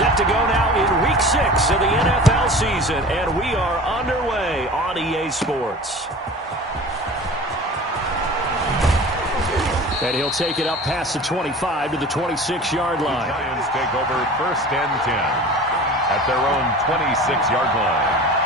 Set to go now in Week 6 of the NFL season, and we are underway on EA Sports. And he'll take it up past the 25 to the 26-yard line. The Giants take over 1st and 10 at their own 26-yard line.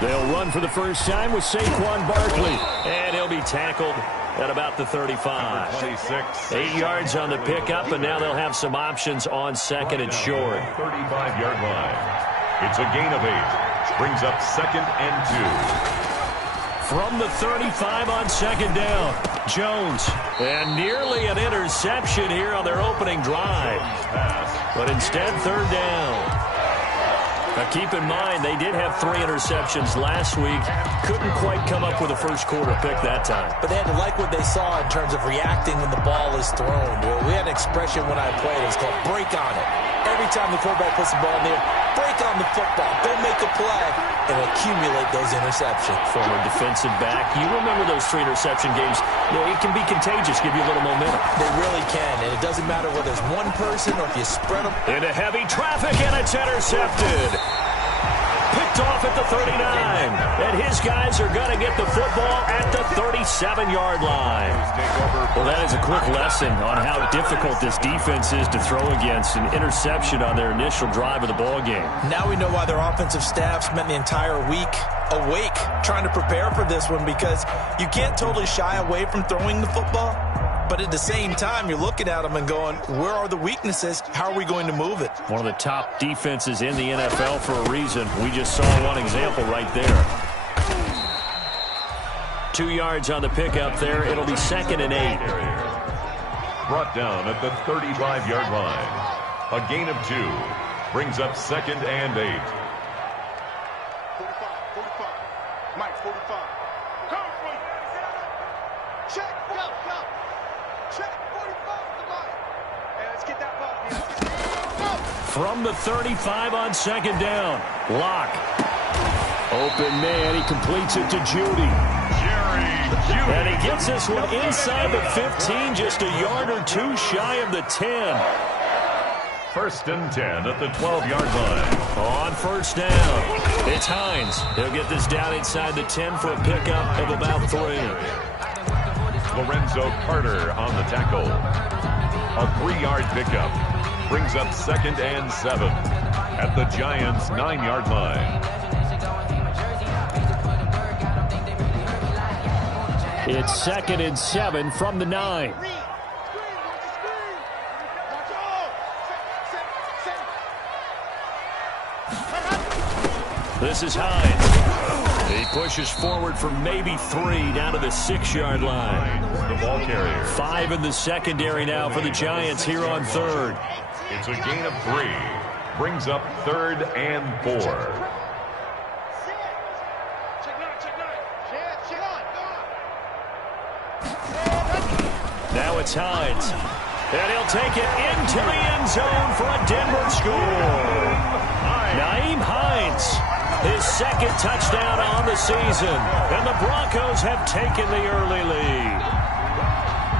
They'll run for the first time with Saquon Barkley, and he'll be tackled at about the 35. 26. 8 yards on the pickup, and now they'll have some options on second and short. 35-yard line. It's a gain of 8. Brings up 2nd and 2. From the 35 on second down, Jones. And nearly an interception here on their opening drive. But instead, 3rd down. Now keep in mind, they did have 3 interceptions last week. Couldn't quite come up with a first quarter pick that time. But they had to like what they saw in terms of reacting when the ball is thrown. We had an expression when I played. It was called break on it. Every time the quarterback puts the ball in there, break on the football. Go make a play and accumulate those interceptions. Former defensive back. You remember those 3 interception games. You know, it can be contagious, give you a little momentum. They really can, and it doesn't matter whether it's one person or if you spread them. Into heavy traffic, and it's intercepted. Picked off at the 39. And his guys are going to get the football at the 37-yard line. Well, that is a quick lesson on how difficult this defense is to throw against. An interception on their initial drive of the ball game. Now we know why their offensive staff spent the entire week awake trying to prepare for this one, because you can't totally shy away from throwing the football. But at the same time, you're looking at them and going, where are the weaknesses? How are we going to move it? One of the top defenses in the NFL for a reason. We just saw one example right there. 2 yards on the pickup there. It'll be 2nd and 8. Brought down at the 35-yard line. A gain of 2. Brings up 2nd and 8. 45. Mike, 45. Check, go. Check, 45 to Mike. And let's get that ball. From the 35 on second down. Lock. Open man. He completes it to Judy. And he gets this one inside the 15, just a yard or 2 shy of the 10. 1st and 10 at the 12-yard line. On first down, it's Hines. He'll get this down inside the 10 for a pickup of about 3. Lorenzo Carter on the tackle. A 3-yard pickup. Brings up 2nd and 7 at the Giants' 9-yard line. It's 2nd and 7 from the 9. This is Hines. He pushes forward for maybe 3 down to the 6-yard line. The ball carrier. 5 in the secondary now for the Giants here on 3rd. It's a gain of 3. Brings up 3rd and 4. Now it's Hines. And he'll take it into the end zone for a Denver score. Nyheim Hines, his 2nd touchdown on the season. And the Broncos have taken the early lead.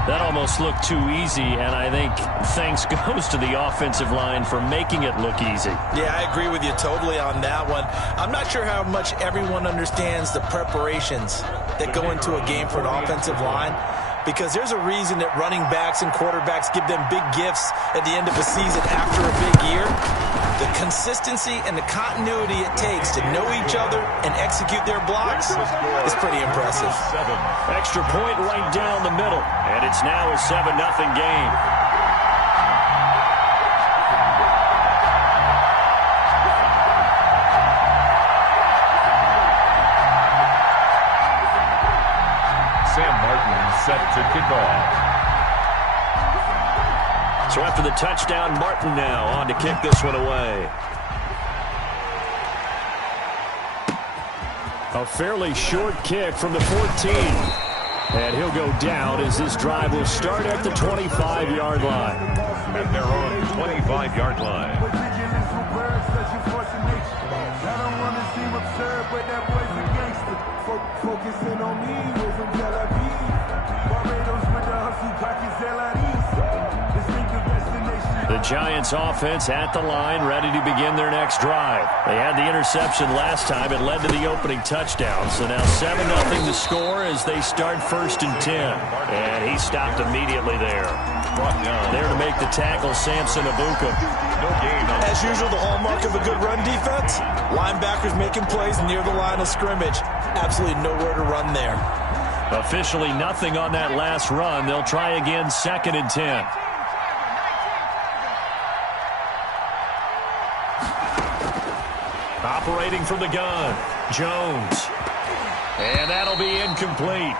That almost looked too easy, and I think thanks goes to the offensive line for making it look easy. Yeah, I agree with you totally on that one. I'm not sure how much everyone understands the preparations that go into a game for an offensive line, because there's a reason that running backs and quarterbacks give them big gifts at the end of a season after a big year. The consistency and the continuity it takes to know each other and execute their blocks is pretty impressive. Extra point right down the middle, and it's now a 7-0 game. set to kick off. So after the touchdown, Martin now on to kick this one away. A fairly short kick from the 14. And he'll go down as this drive will start at the 25-yard line. At their own 25-yard line. The Giants offense at the line, ready to begin their next drive. They had the interception last time. It led to the opening touchdown. So now 7-0 the score as they start 1st and 10. And he stopped immediately there. There to make the tackle, Samson Abuka. No gain. As usual, the hallmark of a good run defense, linebackers making plays near the line of scrimmage. Absolutely nowhere to run there. Officially nothing on that last run. They'll try again 2nd and 10. Operating from the gun, Jones. And that'll be incomplete.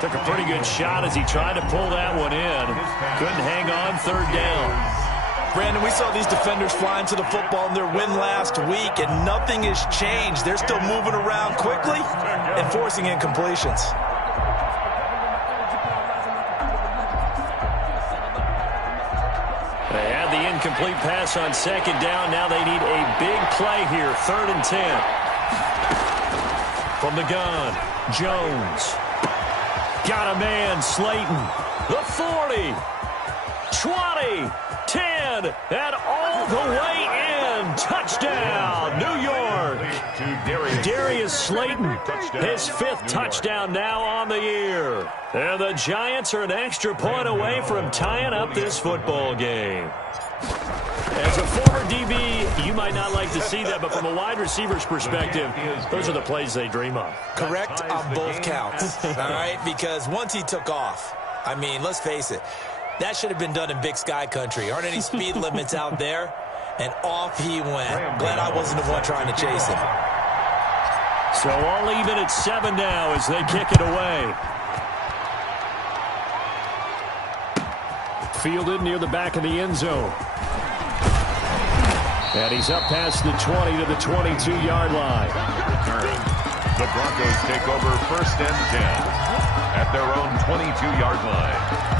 Took a pretty good shot as he tried to pull that one in. Couldn't hang on 3rd down. Brandon, we saw these defenders flying to the football in their win last week, and nothing has changed. They're still moving around quickly and forcing incompletions. They had the incomplete pass on 2nd down. Now they need a big play here. 3rd and 10. From the gun, Jones. Got a man, Slayton. The 40. 20. 10. And all the way in. Touchdown, New York. Darius Slayton, his 5th touchdown now on the year. And the Giants are an extra point away from tying up this football game. As a former DB, you might not like to see that, but from a wide receiver's perspective, those are the plays they dream of. Correct on both counts, all right? Because once he took off, I mean, let's face it, that should have been done in Big Sky country. Aren't any speed limits out there? And off he went. Glad I wasn't the one trying to chase him. So all even at 7 now as they kick it away. Fielded near the back of the end zone. And he's up past the 20 to the 22-yard line. The Broncos take over 1st and 10 at their own 22-yard line.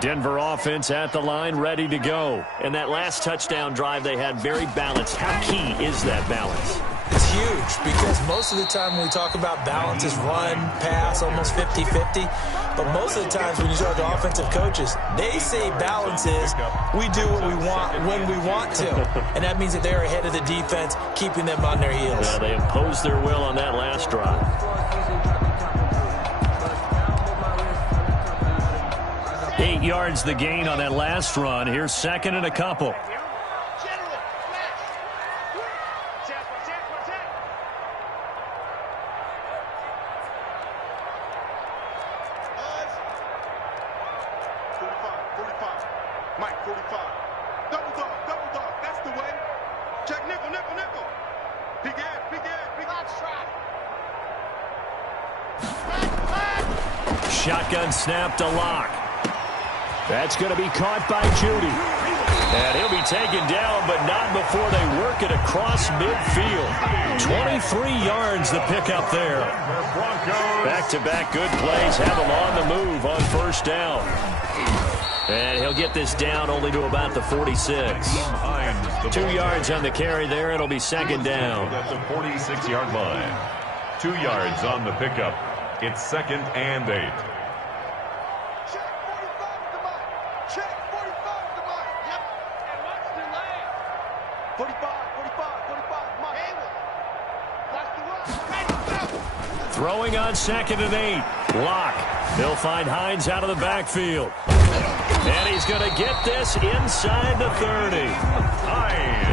Denver offense at the line, ready to go. And that last touchdown drive they had very balanced. How key is that balance? It's huge because most of the time when we talk about balance is run, pass, almost 50-50. But most of the times when you talk to offensive coaches, they say balance is we do what we want when we want to. And that means that they're ahead of the defense, keeping them on their heels. Yeah, they imposed their will on that last drive. 8 yards the gain on that last run. Here's 2nd and a couple. Mike, 45. Double dog, that's the way. Check nickel. Big shot. Shotgun snap to Locke. That's going to be caught by Judy. And he'll be taken down, but not before they work it across midfield. 23 yards the pickup there. Back-to-back good plays have him on the move on 1st down. And he'll get this down only to about the 46. 2 yards on the carry there. It'll be 2nd down. At the 46-yard line. 2 yards on the pickup. It's 2nd and 8. Check 45 to Mike. Yep. And watch the lane. 45, Mike. Watch the run. Throwing on 2nd and 8. Locke. He'll find Hines out of the backfield. And he's going to get this inside the 30.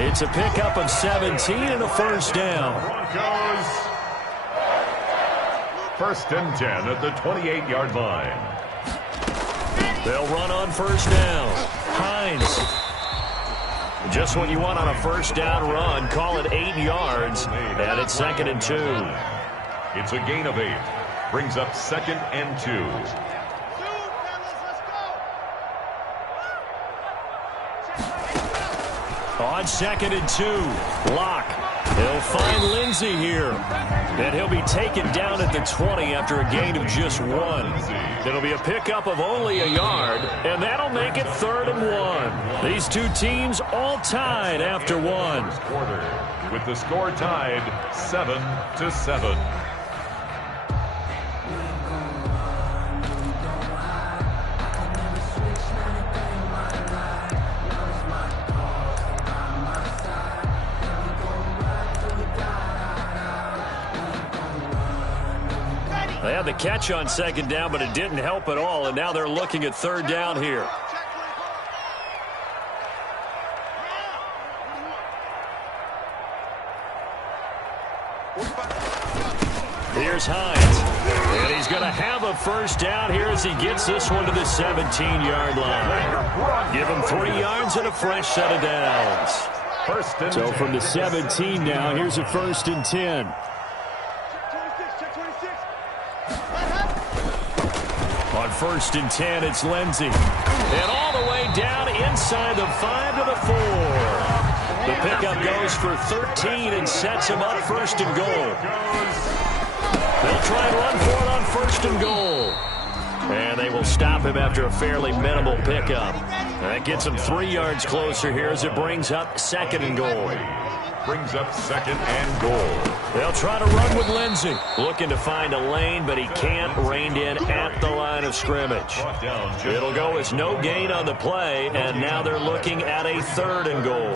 It's a pickup of 17 and a 1st down. First and 10 at the 28-yard line. They'll run on first down. Hines. Just when you want on a first down run, call it 8 yards, and it's 2nd and 2. It's a gain of 8. Brings up 2nd and 2. On 2nd and 2, Locke. He'll find Lindsey here. And he'll be taken down at the 20 after a gain of just 1. It'll be a pickup of only a yard, and that'll make it 3rd and 1. These two teams all tied after 1. Quarter, with the score tied 7-7. They had the catch on 2nd down, but it didn't help at all, and now they're looking at 3rd down here. Here's Hines, and he's going to have a first down here as he gets this one to the 17-yard line. Give him 3 yards and a fresh set of downs. So from the 17 now, here's a 1st and 10. On 1st and 10, it's Lindsey. And all the way down inside the 5 to the 4. The pickup goes for 13 and sets him up 1st and goal. They'll try and run for it on 1st and goal. And they will stop him after a fairly minimal pickup. That gets him 3 yards closer here as it brings up 2nd and goal. Brings up 2nd and goal. They'll try to run with Lindsey. Looking to find a lane, but he can't. Reined in at the line of scrimmage. It'll go as no gain on the play, and now they're looking at a 3rd and goal.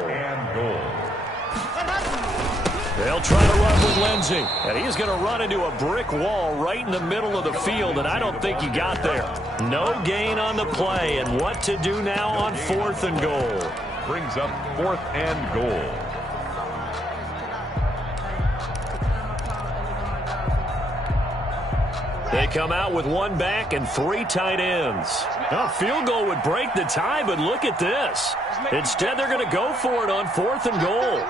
They'll try to run with Lindsey, and he's going to run into a brick wall right in the middle of the field, and I don't think he got there. No gain on the play, and what to do now on 4th and goal. Brings up 4th and goal. They come out with 1 back and 3 tight ends. A field goal would break the tie, but look at this. Instead, they're going to go for it on 4th and goal.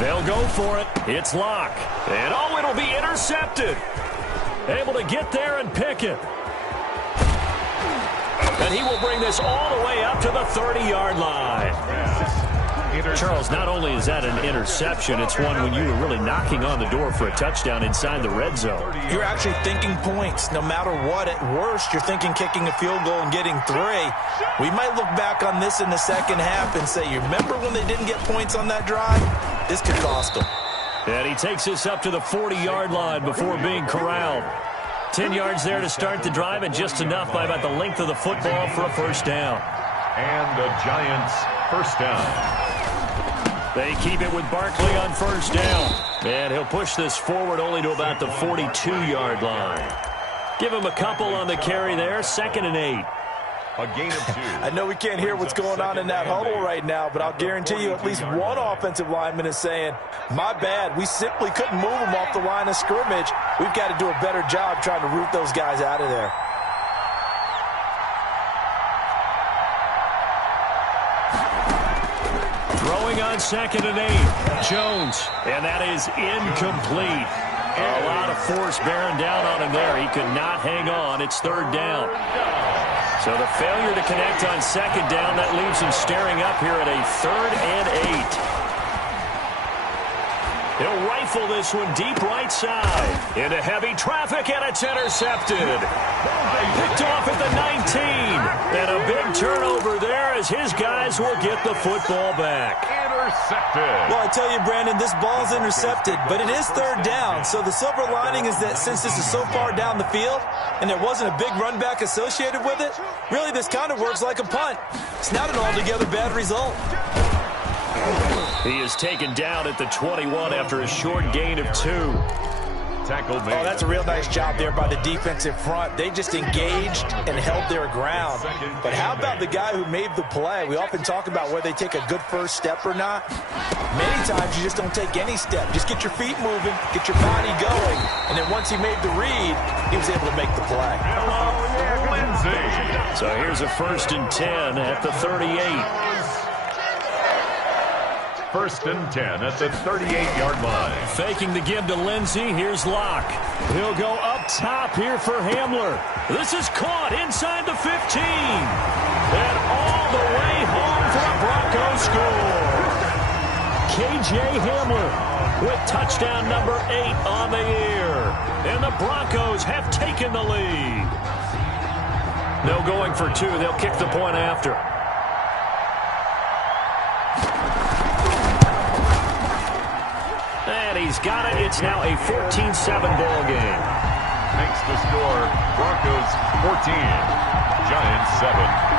They'll go for it. It's Locke. And oh, it'll be intercepted. Able to get there and pick it. And he will bring this all the way up to the 30-yard line. Charles, not only is that an interception, it's one when you were really knocking on the door for a touchdown inside the red zone. You're actually thinking points. No matter what, at worst, you're thinking kicking a field goal and getting 3. We might look back on this in the second half and say, you remember when they didn't get points on that drive? This could cost them. And he takes this up to the 40-yard line before being corralled. 10 yards there to start the drive, and just enough by about the length of the football for a first down. And the Giants first down. They keep it with Barkley on first down. And he'll push this forward only to about the 42-yard line. Give him a couple on the carry there, 2nd and 8. A gain of 2. I know we can't hear what's going on in that huddle right now, but I'll guarantee you at least one offensive lineman is saying, my bad, we simply couldn't move them off the line of scrimmage. We've got to do a better job trying to root those guys out of there. Throwing on 2nd and 8, Jones, and that is incomplete. A lot of force bearing down on him there. He could not hang on. It's 3rd down. So the failure to connect on 2nd down, that leaves him staring up here at a 3rd and 8. He'll rifle this one deep right side. Into heavy traffic, and it's intercepted. Picked off at the 19. And a big turnover there as his guys will get the football back. Intercepted. Well, I tell you, Brandon, this ball's intercepted, but it is 3rd down. So the silver lining is that since this is so far down the field and there wasn't a big run back associated with it, really this kind of works like a punt. It's not an altogether bad result. He is taken down at the 21 after a short gain of 2. tackle made. Oh, that's a real nice job there by the defensive front. They just engaged and held their ground. But how about the guy who made the play? We often talk about whether they take a good first step or not. Many times you just don't take any step. Just get your feet moving, get your body going. And then once he made the read, he was able to make the play. Lindsay. So here's a 1st and 10 at the 38. 1st and 10 at the 38-yard line. Faking the give to Lindsay. Here's Locke. He'll go up top here for Hamler. This is caught inside the 15. And all the way home for a Broncos score. KJ Hamler with touchdown number 8 on the year. And the Broncos have taken the lead. No going for 2. They'll kick the point after. And he's got it. It's now a 14-7 ball game. Makes the score Broncos 14, Giants 7.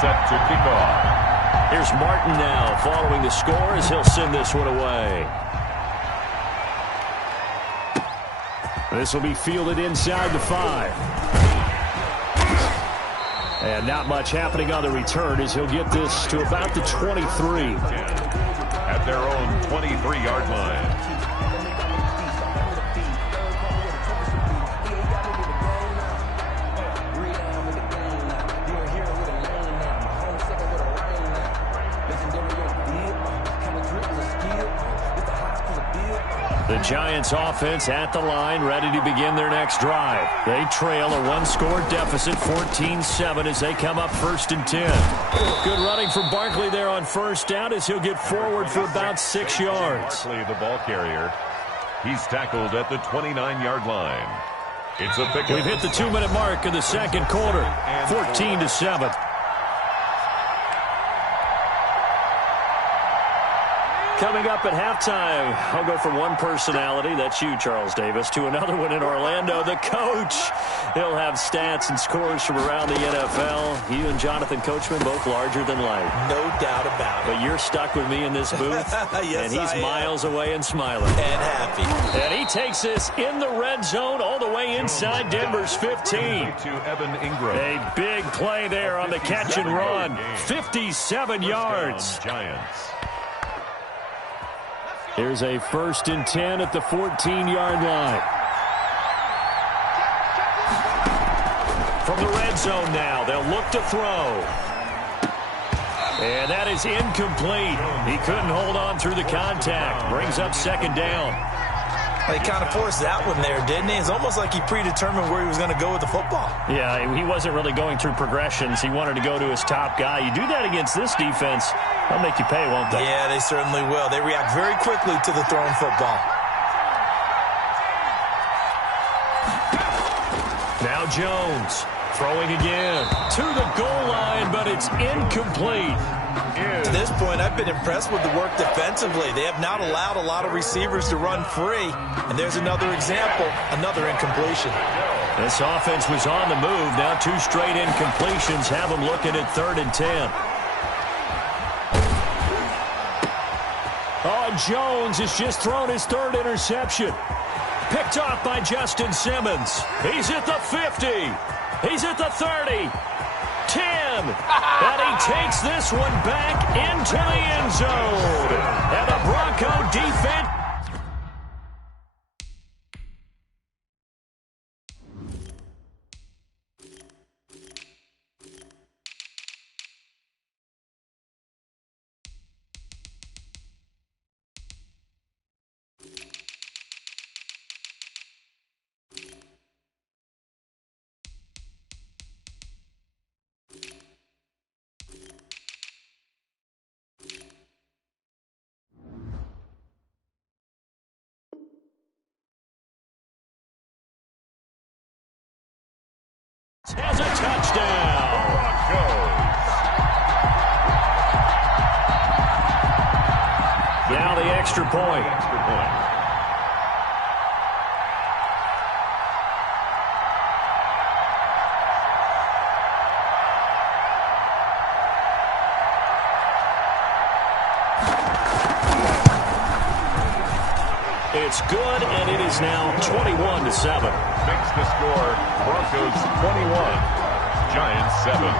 Set to kick off. Here's Martin now following the score as he'll send this one away. This will be fielded inside the 5. And not much happening on the return as he'll get this to about the 23. At their own 23-yard line. The Giants offense at the line, ready to begin their next drive. They trail a 1-score deficit, 14-7 as they come up 1st and 10. Good running from Barkley there on 1st down as he'll get forward for about 6 yards. Barkley, the ball carrier. He's tackled at the 29-yard line. It's a pickup. We've hit the 2-minute mark in the 2nd quarter, 14-7. Coming up at halftime, I'll go from one personality, that's you, Charles Davis, to another one in Orlando, the coach. He'll have stats and scores from around the NFL. You and Jonathan Coachman, both larger than life. No doubt about it. But you're stuck with me in this booth, yes, and he's miles away and smiling. And happy. And he takes this in the red zone all the way inside Denver's 15. To Evan Ingram. A big play there on the catch and run. 57 yards. Giants. Here's a 1st and 10 at the 14-yard line. From the red zone now, they'll look to throw. And that is incomplete. He couldn't hold on through the contact. Brings up 2nd down. He kind of forced that one there, didn't he? It's almost like he predetermined where he was going to go with the football. Yeah, he wasn't really going through progressions. He wanted to go to his top guy. You do that against this defense, they'll make you pay, won't they? Yeah, they certainly will. They react very quickly to the thrown football. Now Jones throwing again to the goal line, but it's incomplete. To this point, I've been impressed with the work defensively. They have not allowed a lot of receivers to run free. And there's another example, another incompletion. This offense was on the move. Now 2 straight incompletions have them looking at 3rd and 10. Oh, Jones has just thrown his 3rd interception. Picked off by Justin Simmons. He's at the 50. He's at the 30. 10. And he takes this one back into the end zone. And the Bronco defense. Has a touchdown. Now the extra point. It's good, and it is now 21-7. Makes the score Broncos 21, Giants 7.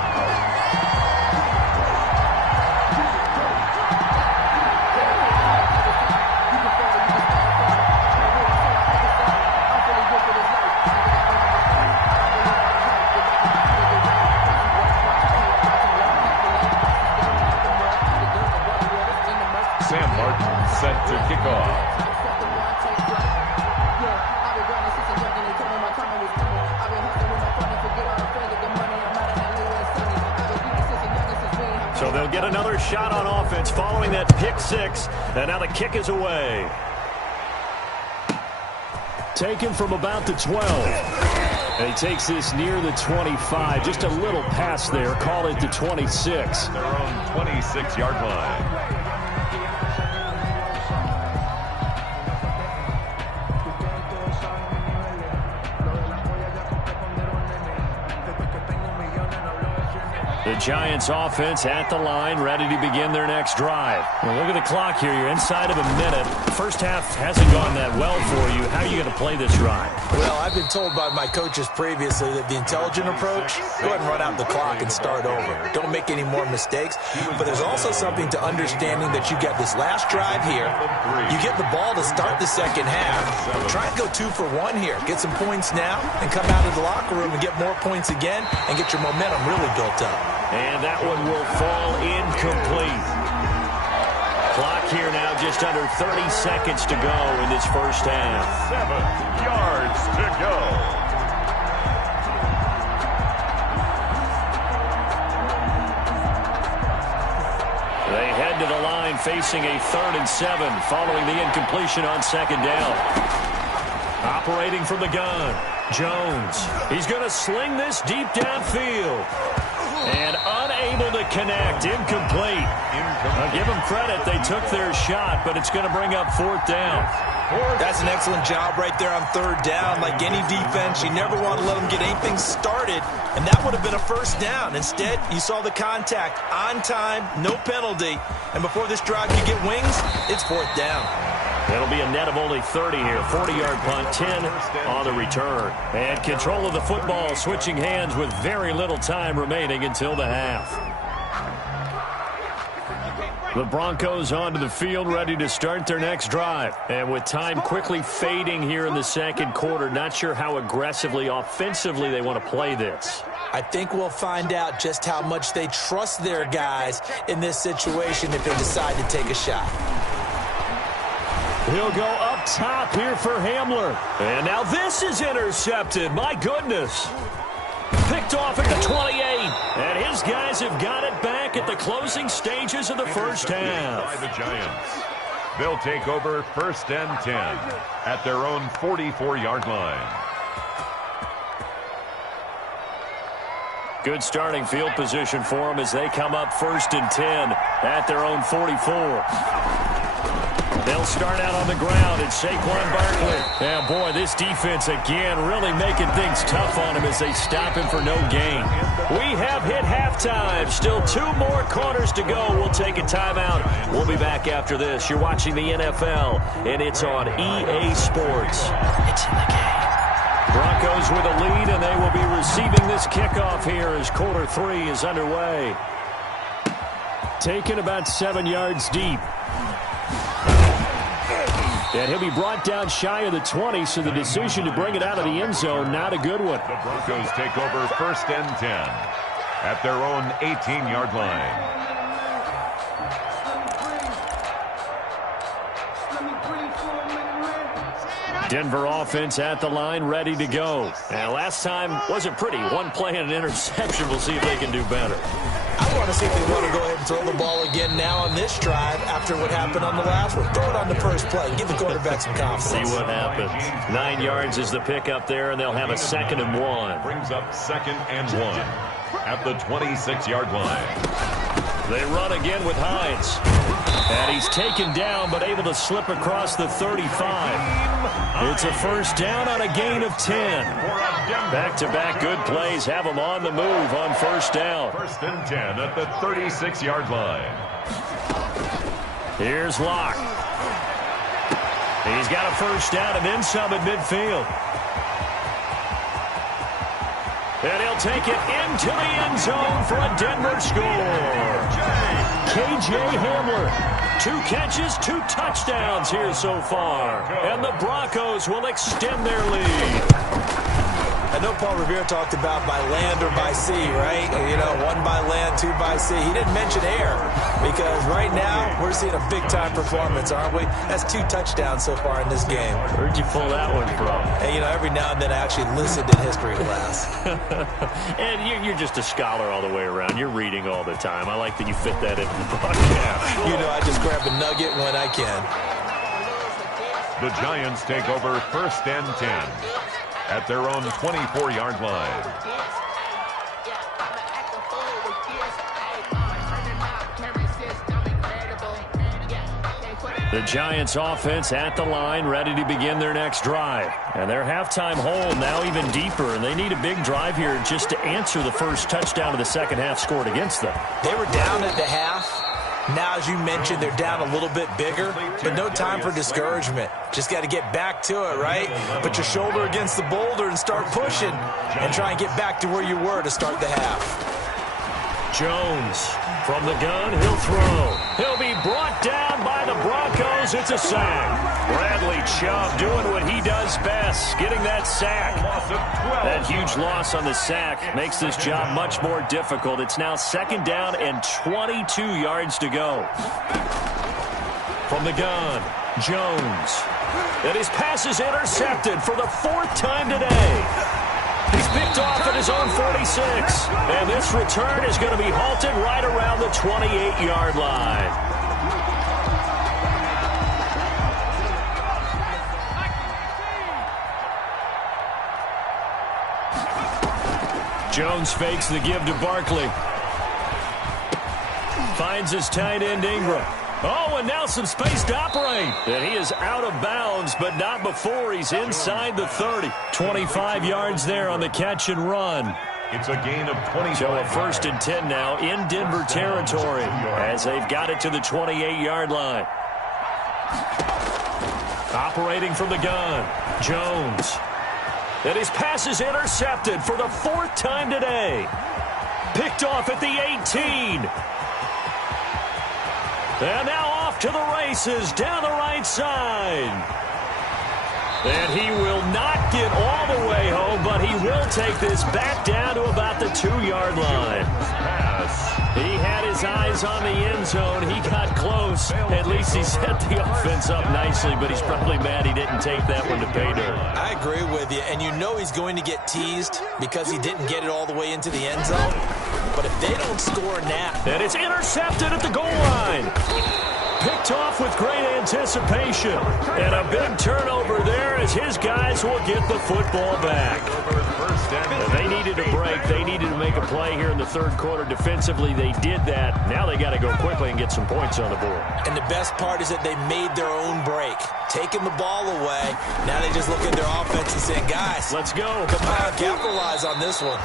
Set to kick off. So they'll get another shot on offense following that pick six, and now the kick is away. Taken from about the 12. And he takes this near the 25, just a little pass there, call it the 26. Their own 26-yard line. The Giants offense at the line, ready to begin their next drive. Well, look at the clock here. You're inside of a minute. First half hasn't gone that well for you. How are you going to play this drive? Well, I've been told by my coaches previously that the intelligent approach, go ahead and run out the clock and start over. Don't make any more mistakes. But there's also something to understanding that you get this last drive here. You get the ball to start the second half. Try and go 2 for 1 here. Get some points now and come out of the locker room and get more points again and get your momentum really built up. And that one will fall incomplete. Clock here now just under 30 seconds to go in this first half. 7 yards to go. They head to the line facing a 3rd and 7 following the incompletion on second down. Operating from the gun, Jones. He's going to sling this deep downfield. And unable to connect. Incomplete. I'll give them credit. They took their shot, but it's going to bring up 4th down. That's an excellent job right there on 3rd down. Like any defense, you never want to let them get anything started, and that would have been a 1st down. Instead, you saw the contact on time, no penalty, and before this drive could get wings, it's 4th down. It'll be a net of only 30 here. 40-yard punt, 10 on the return. And control of the football, switching hands with very little time remaining until the half. The Broncos onto the field, ready to start their next drive. And with time quickly fading here in the second quarter, not sure how aggressively, offensively they want to play this. I think we'll find out just how much they trust their guys in this situation if they decide to take a shot. He'll go up top here for Hamler. And now this is intercepted. My goodness. Picked off at the 28. And his guys have got it back at the closing stages of the first half. By the Giants. They'll take over 1st and 10 at their own 44-yard line. Good starting field position for them as they come up 1st and 10 at their own 44. They'll start out on the ground, and Saquon Barkley. Yeah, boy, this defense again really making things tough on him as they stop him for no gain. We have hit halftime. Still 2 more quarters to go. We'll take a timeout. We'll be back after this. You're watching the NFL, and it's on EA Sports. It's in the game. Broncos with a lead, and they will be receiving this kickoff here as quarter 3 is underway. Taken about 7 yards deep. And he'll be brought down shy of the 20, so the decision to bring it out of the end zone, not a good one. The Broncos take over 1st and 10 at their own 18-yard line. Denver offense at the line, ready to go. And last time wasn't pretty. 1 play and an interception. We'll see if they can do better. I want to see if they want to go ahead and throw the ball again now on this drive after what happened on the last one. Throw it on the first play. Give the quarterback some confidence. See what happens. 9 yards is the pickup there, and they'll have a 2nd and 1. Brings up 2nd and 1 at the 26-yard line. They run again with Hines. And he's taken down, but able to slip across the 35. It's a 1st down on a gain of 10. Back-to-back good plays have them on the move on 1st down. 1st and 10 at the 36-yard line. Here's Locke. He He's got a first down and then some at midfield. And he'll take it into the end zone for a Denver score. K.J. Hamler, 2 catches, 2 touchdowns here so far. And the Broncos will extend their lead. I know Paul Revere talked about by land or by sea, right? You know, 1 by land, 2 by sea. He didn't mention air because right now we're seeing a big-time performance, aren't we? That's 2 touchdowns so far in this game. Where'd you pull that one from? And, you know, every now and then I actually listened in history class. And you're just a scholar all the way around. You're reading all the time. I like that you fit that into the broadcast. You know, I just grab a nugget when I can. The Giants take over 1st and 10 at their own 24-yard line. The Giants offense at the line, ready to begin their next drive. And their halftime hole now even deeper, and they need a big drive here just to answer the first touchdown of the second half scored against them. They were down at the half. Now, as you mentioned, they're down a little bit bigger, but no time for discouragement. Just got to get back to it, right? Put your shoulder against the boulder and start pushing and try and get back to where you were to start the half. Jones from the gun, he'll throw. He'll be brought down by the Broncos. It's a sack. Bradley Chubb doing what he does best, getting that sack. That huge loss on the sack makes this job much more difficult. It's now 2nd down and 22 yards to go. From the gun, Jones. And his pass is intercepted for the 4th time today. He's picked off at his own 46. And this return is going to be halted right around the 28-yard line. Jones fakes the give to Barkley. Finds his tight end Ingram. Oh, and now some space to operate. And he is out of bounds, but not before he's inside the 30. 25 yards there on the catch and run. It's a gain of 20. So a 1st and 10 now in Denver territory as they've got it to the 28-yard line. Operating from the gun, Jones. And his pass is intercepted for the 4th time today. Picked off at the 18. And now off to the races down the right side. And he will not get all the way home, but he will take this back down to about the 2-yard line. He had his eyes on the end zone. He got close. At least he set the offense up nicely, but he's probably mad he didn't take that one to pay dirt. I agree with you, and you know he's going to get teased because he didn't get it all the way into the end zone. But if they don't score now... And it's intercepted at the goal line. Picked off with great anticipation. And a big turnover there as his guys will get the football back. And they needed a break. They needed to make a play here in the 3rd quarter. Defensively, they did that. Now they got to go quickly and get some points on the board. And the best part is that they made their own break. Taking the ball away. Now they just look at their offense and say, guys, let's go. Come on, capitalize on this one.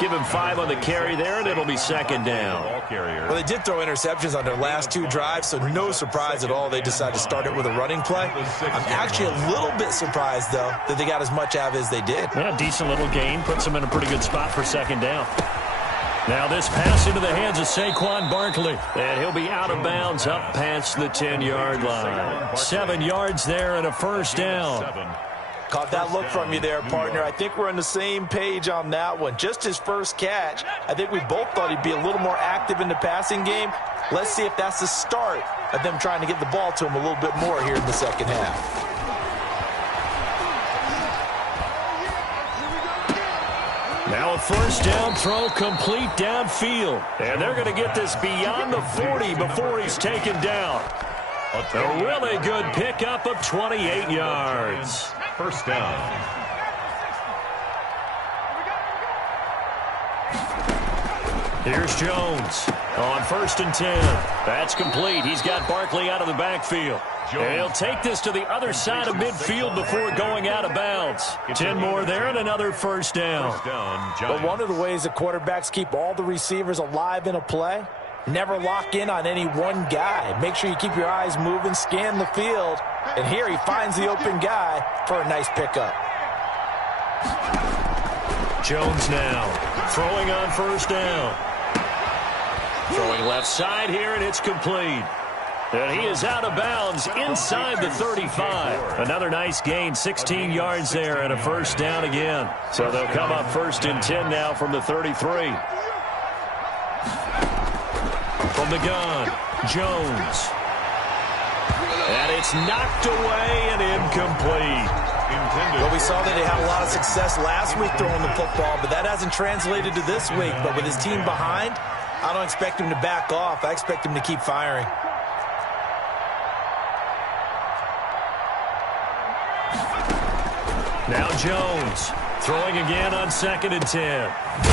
Give him 5 on the carry there, and it'll be 2nd down. Well, they did throw interceptions on their last 2 drives, so no surprise at all they decided to start it with a running play. I'm actually a little bit surprised, though, that they got as much out of it as they did. Yeah, decent little gain. Puts them in a pretty good spot for 2nd down. Now this pass into the hands of Saquon Barkley. And he'll be out of bounds up past the 10-yard line. 7 yards there and a 1st down. Caught that look from you there, partner. I think we're on the same page on that one. Just his first catch. I think we both thought he'd be a little more active in the passing game. Let's see if that's the start of them trying to get the ball to him a little bit more here in the 2nd half. Now a 1st down throw complete downfield. And they're going to get this beyond the 40 before he's taken down. A really good pickup of 28 yards. 1st down. Here's Jones on 1st and 10. That's complete. He's got Barkley out of the backfield. And he'll take this to the other side of midfield before going out of bounds. 10 more there and another 1st down. But one of the ways the quarterbacks keep all the receivers alive in a play, never lock in on any one guy. Make sure you keep your eyes moving, scan the field, And here he finds the open guy for a nice pickup. Jones now throwing on first down. Throwing left side here, and it's complete. And he is out of bounds inside the 35. Another nice gain, 16 yards there, and a first down again. So they'll come up 1st and 10 now from the 33. From the gun, Jones. And it's knocked away and incomplete. Well, we saw that they had a lot of success last week throwing the football, but that hasn't translated to this week. But with his team behind, I don't expect him to back off. I expect him to keep firing. Now Jones throwing again on 2nd and 10.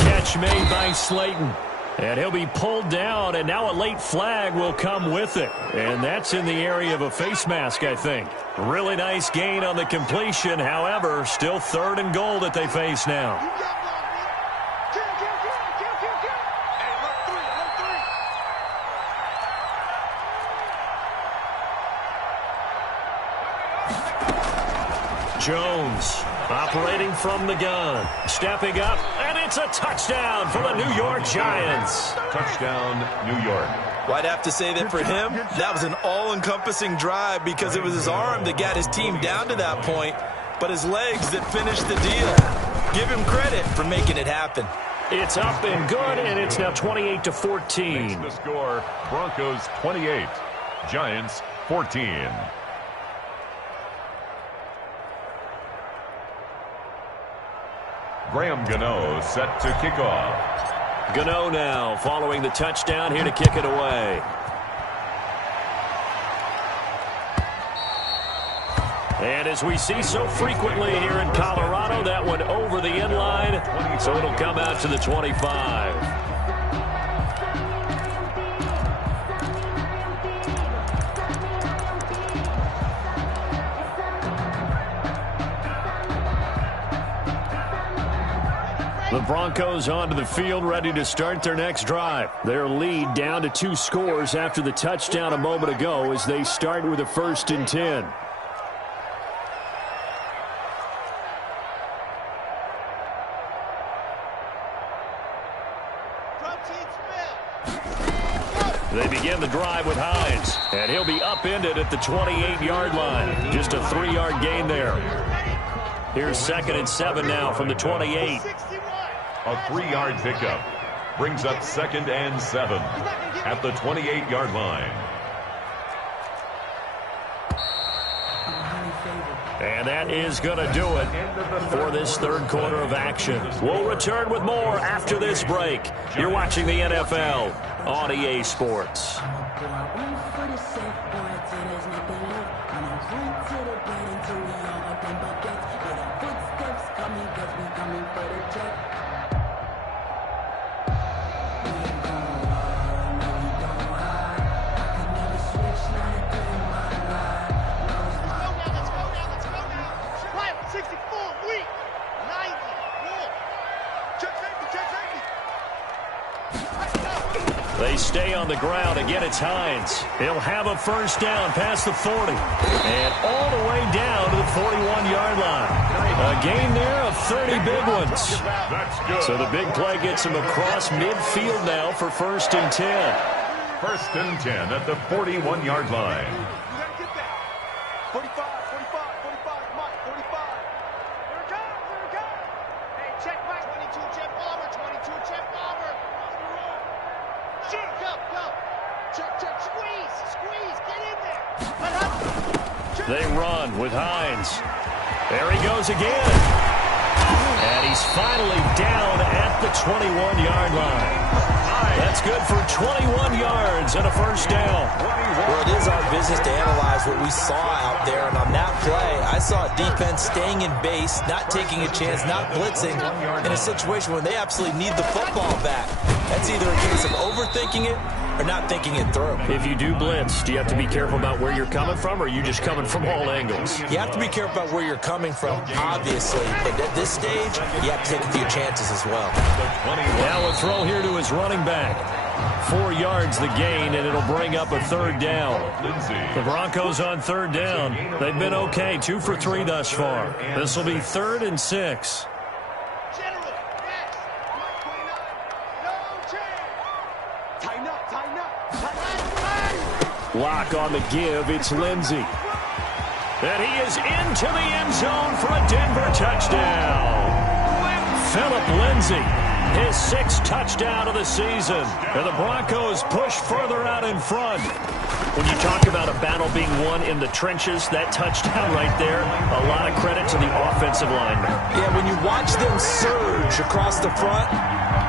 Catch made by Slayton. And he'll be pulled down, and now a late flag will come with it. And that's in the area of a face mask, I think. Really nice gain on the completion. However, still 3rd and goal that they face now. Jones operating from the gun, stepping up, and it's a touchdown for the New York Giants. Touchdown, New York. Well, I'd have to say that for him, that was an all-encompassing drive because it was his arm that got his team down to that point, but his legs that finished the deal. Give him credit for making it happen. It's up and good, and it's now 28-14. The score, Broncos 28, Giants 14. Graham Gano set to kick off. Gano now following the touchdown here to kick it away. And as we see so frequently here in Colorado, that one over the end line, so it'll come out to the 25. The Broncos onto the field, ready to start their next drive. Their lead down to 2 scores after the touchdown a moment ago as they start with a 1st and 10. They begin the drive with Hines, and he'll be upended at the 28-yard line. Just a 3-yard gain there. Here's 2nd and 7 now from the 28. A 3-yard pickup brings up 2nd and 7 at the 28-yard line. And that is going to do it for this 3rd quarter of action. We'll return with more after this break. You're watching the NFL on EA Sports. They stay on the ground. Again, it's Hines. He'll have a first down past the 40. And all the way down to the 41-yard line. A gain there of 30 big ones. That's good. So the big play gets him across midfield now for 1st and 10. 1st and 10 at the 41-yard line. You gotta get that. 45, 45, 45, Mike, 45. Here it comes, here it comes. Hey, check Mike. 22, Jeff Palmer, 22, Jeff Palmer. Shoot, go, go. Check, check, squeeze, squeeze, get in there. They run with Hines. There he goes again. And he's finally down at the 21-yard line. That's good for 21 yards and a first down. Well, it is our business to analyze what we saw out there. And on that play, I saw defense staying in base, not taking a chance, not blitzing, in a situation where they absolutely need the football back. That's either a case of overthinking it or not thinking it through. If you do blitz, do you have to be careful about where you're coming from, or are you just coming from all angles? You have to be careful about where you're coming from, obviously. But at this stage, you have to take a few chances as well. Now a throw here to his running back. 4 yards the gain, and it'll bring up a third down. The Broncos on third down. They've been okay, 2 for 3 thus far. This will be 3rd and 6. Lock on the give. It's Lindsey. And he is into the end zone for a Denver touchdown. Phillip Lindsay, his 6th touchdown of the season. And the Broncos push further out in front. When you talk about a battle being won in the trenches, that touchdown right there, a lot of credit to the offensive linemen. Yeah, when you watch them surge across the front,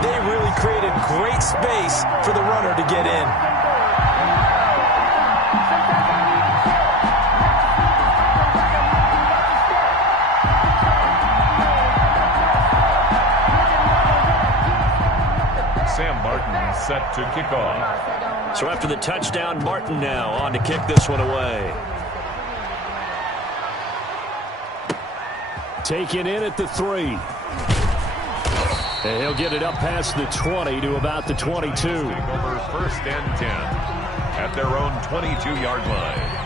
they really created great space for the runner to get in. Sam Martin set to kick off. So after the touchdown, Martin now on to kick this one away. Taken in at the 3. And he'll get it up past the 20 to about the 22. Over 1st and 10 at their own 22-yard line.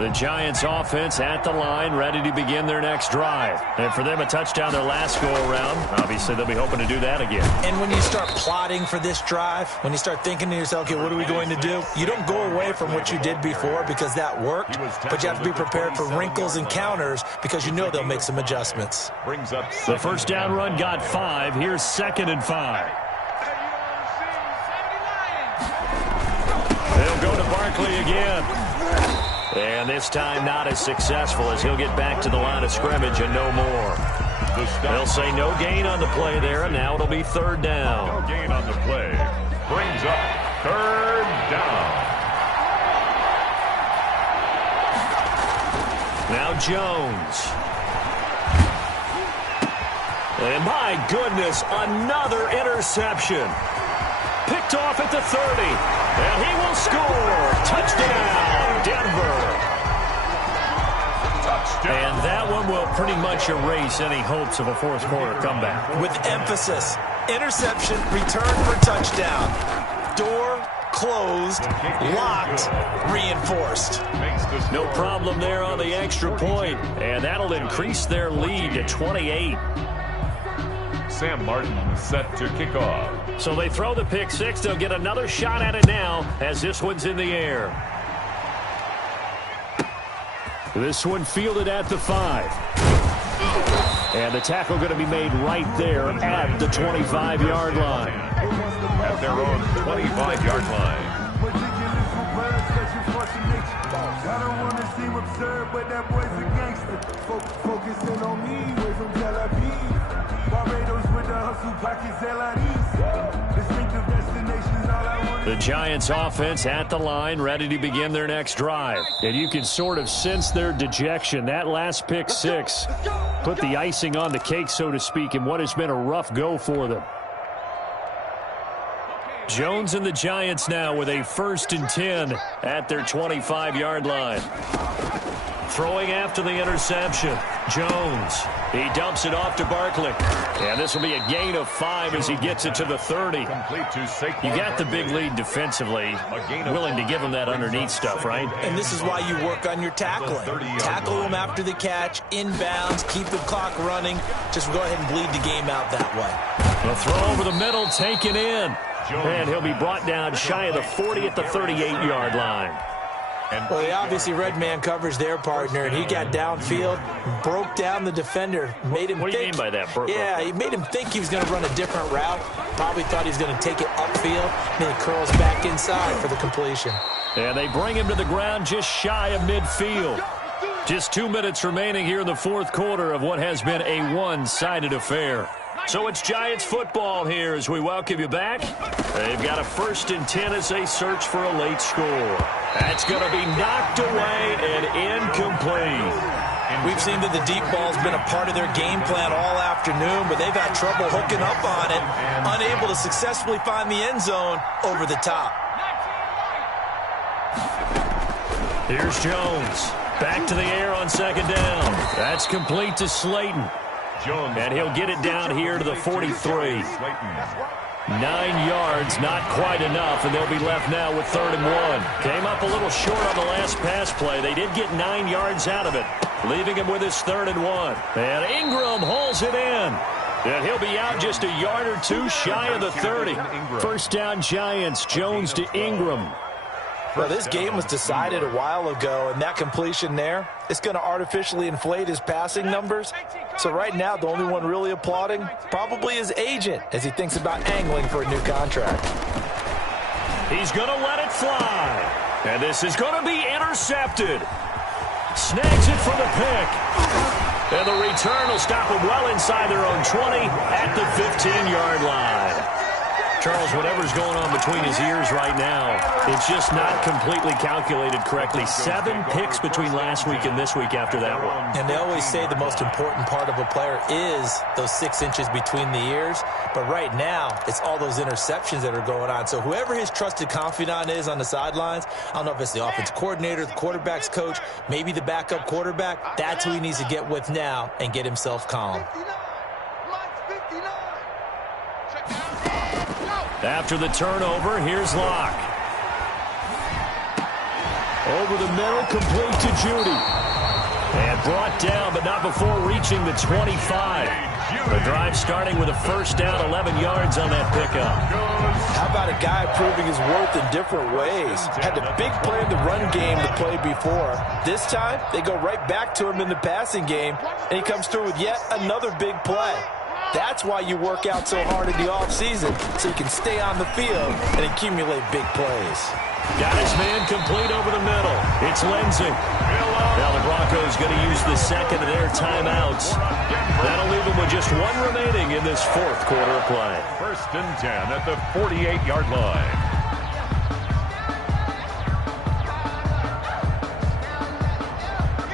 The Giants offense at the line, ready to begin their next drive. And for them, a touchdown their last go-around. Obviously, they'll be hoping to do that again. And when you start plotting for this drive, when you start thinking to yourself, okay, what are we going to do? You don't go away from what you did before because that worked, but you have to be prepared for wrinkles and counters because you know they'll make some adjustments. The first down run got 5. Here's 2nd and 5. They'll go to Barkley again. And this time not as successful as he'll get back to the line of scrimmage and no more. They'll say no gain on the play there, and now it'll be 3rd down. No gain on the play. Brings up 3rd down. Now Jones. And my goodness, another interception. Picked off at the 30. And he will score. Touchdown, Denver. Touchdown. And that one will pretty much erase any hopes of a 4th quarter comeback. With emphasis, interception, return for touchdown. Door closed, locked, reinforced. No problem there on the extra point. And that'll increase their lead to 28. Sam Martin set to kick off. So they throw the pick 6. They'll get another shot at it now as this one's in the air. This one fielded at the 5. And the tackle going to be made right there at the 25-yard line. At their own 25-yard line. I don't want to seem absurd, but that boy's a gangster. Focusing on me, way from Tel Aviv. Barbados with the hustle pockets, LIDs. Distinctive destinations, all I want. The Giants offense at the line, ready to begin their next drive. And you can sort of sense their dejection. That last pick 6 put the icing on the cake, so to speak, in what has been a rough go for them. Jones and the Giants now with a 1st and 10 at their 25-yard line. Throwing after the interception. Jones. He dumps it off to Barkley. And this will be a gain of 5 as he gets it to the 30. You got the big lead defensively. Willing to give him that underneath stuff, right? And this is why you work on your tackling. Tackle them after the catch, inbounds, keep the clock running. Just go ahead and bleed the game out that way. The throw over the middle, taken in. And he'll be brought down shy of the 40 at the 38-yard line. Well, they obviously read man coverage their partner, and he got downfield, broke down the defender, made him What do you mean by that, Burko? Yeah, he made him think he was going to run a different route. Probably thought he was going to take it upfield, then he curls back inside for the completion. And they bring him to the ground just shy of midfield. Just 2 minutes remaining here in the 4th quarter of what has been a one-sided affair. So it's Giants football here as we welcome you back. They've got a 1st and 10 as they search for a late score. That's going to be knocked away and incomplete. We've seen that the deep ball's been a part of their game plan all afternoon, but they've had trouble hooking up on it, unable to successfully find the end zone over the top. Here's Jones. Back to the air on 2nd down. That's complete to Slayton. And he'll get it down here to the 43. 9 yards, not quite enough, and they'll be left now with 3rd and 1. Came up a little short on the last pass play. They did get 9 yards out of it, leaving him with his 3rd and 1. And Ingram hauls it in. And he'll be out just a yard or two shy of the 30. First down Giants, Jones to Ingram. Well, this game was decided a while ago, and that completion there, it's going to artificially inflate his passing numbers. So right now, the only one really applauding probably his agent as he thinks about angling for a new contract. He's going to let it fly. And this is going to be intercepted. Snags it for the pick. And the return will stop them well inside their own 20 at the 15-yard line. Charles, whatever's going on between his ears right now, it's just not completely calculated correctly. 7 picks between last week and this week after that one. And they always say the most important part of a player is those 6 inches between the ears. But right now, it's all those interceptions that are going on. So whoever his trusted confidant is on the sidelines, I don't know if it's the offense coordinator, the quarterback's coach, maybe the backup quarterback, that's who he needs to get with now and get himself calm. After the turnover, here's Locke. Over the middle, complete to Judy. And brought down, but not before reaching the 25. The drive starting with a first down, 11 yards on that pickup. How about a guy proving his worth in different ways? Had the big play in the run game to play before. This time, they go right back to him in the passing game, and he comes through with yet another big play. That's why you work out so hard in the offseason, so you can stay on the field and accumulate big plays. Got his man complete over the middle. It's Lindsey. Now the Broncos going to use the second of their timeouts. That'll leave them with just 1 remaining in this 4th quarter of play. 1st and 10 at the 48-yard line.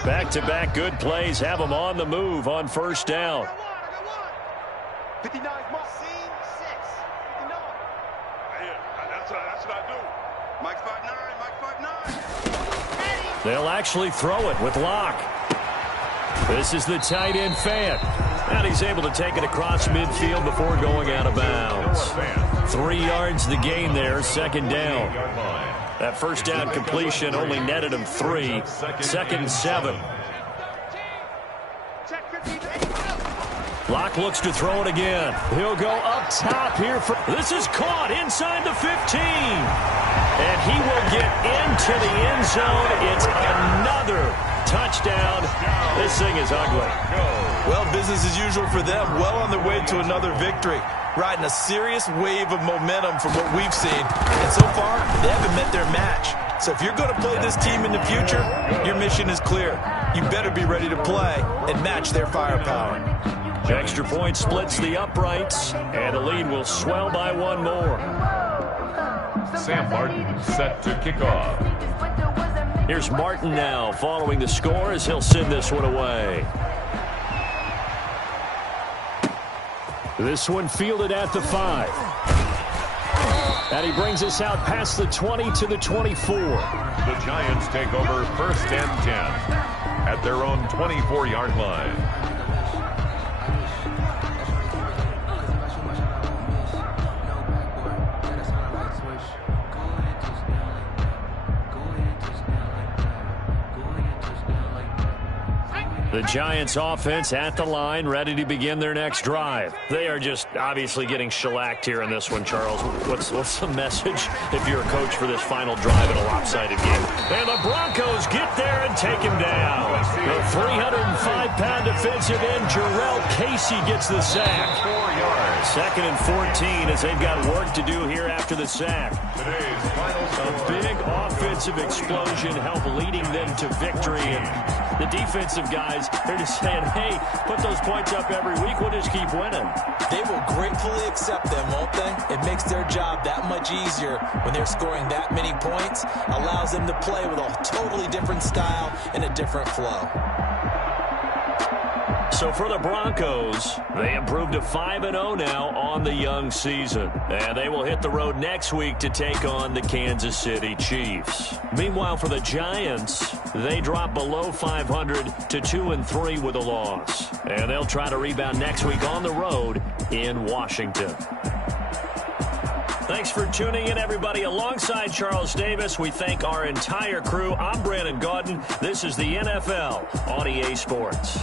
Back-to-back good plays have them on the move on first down. 59, Mike. Scene 6. 59. That's what I do. Mike 5'9", Mike 5'9". They'll actually throw it with Locke. This is the tight end fan. And he's able to take it across midfield before going out of bounds. 3 yards the gain there, 2nd down. That first down completion only netted him 3. 2nd and 7. Locke looks to throw it again. He'll go up top here. This is caught inside the 15. And he will get into the end zone. It's another touchdown. This thing is ugly. Well, business as usual for them. Well on their way to another victory. Riding a serious wave of momentum from what we've seen. And so far, they haven't met their match. So if you're going to play this team in the future, your mission is clear. You better be ready to play and match their firepower. Extra point splits the uprights, and the lead will swell by 1 more. Sam Martin set to kick off. Here's Martin now following the score as he'll send this one away. This one fielded at the 5. And he brings us out past the 20 to the 24. The Giants take over 1st and 10 at their own 24-yard line. The Giants offense at the line, ready to begin their next drive. They are just obviously getting shellacked here in this one, Charles. What's the message if you're a coach for this final drive in a lopsided game? And the Broncos get there and take him down. The 305-pound defensive end, Jarrell Casey, gets the sack. 4 yards. 2nd and 14 as they've got work to do here after the sack. Today's final A big offensive explosion help leading them to victory. And the defensive guys, they're just saying, hey, put those points up every week. We'll just keep winning. They will gratefully accept them, won't they? It makes their job that much easier when they're scoring that many points. Allows them to play with a totally different style and a different flow. So for the Broncos, they improved to 5-0 now on the young season. And they will hit the road next week to take on the Kansas City Chiefs. Meanwhile, for the Giants, they drop below 500 to 2-3 with a loss. And they'll try to rebound next week on the road in Washington. Thanks for tuning in, everybody. Alongside Charles Davis, we thank our entire crew. I'm Brandon Gaudin. This is the NFL on EA Sports.